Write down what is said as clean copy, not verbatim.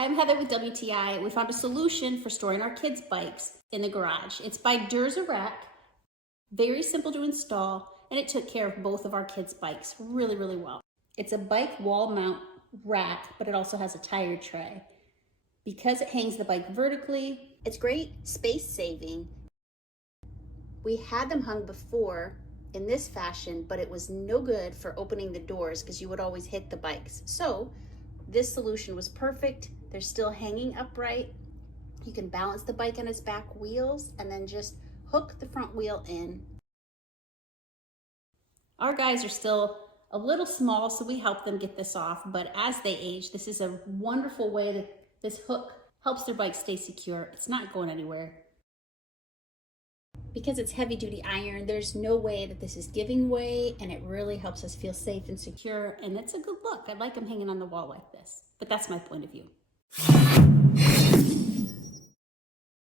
I'm Heather with WTI. We found a solution for storing our kids' bikes in the garage. It's by Dirza rack, very simple to install, and it took care of both of our kids' bikes really, really well. It's a bike wall mount rack, but it also has a tire tray. Because it hangs the bike vertically, it's great space saving. We had them hung before in this fashion, but it was no good for opening the doors because you would always hit the bikes. So this solution was perfect. They're still hanging upright. You can balance the bike on its back wheels and then just hook the front wheel in. Our guys are still a little small, so we help them get this off, but as they age, this is a wonderful way that this hook helps their bike stay secure. It's not going anywhere. Because it's heavy duty iron, there's no way that this is giving way, and it really helps us feel safe and secure, and it's a good look. I like them hanging on the wall like this, but that's my point of view.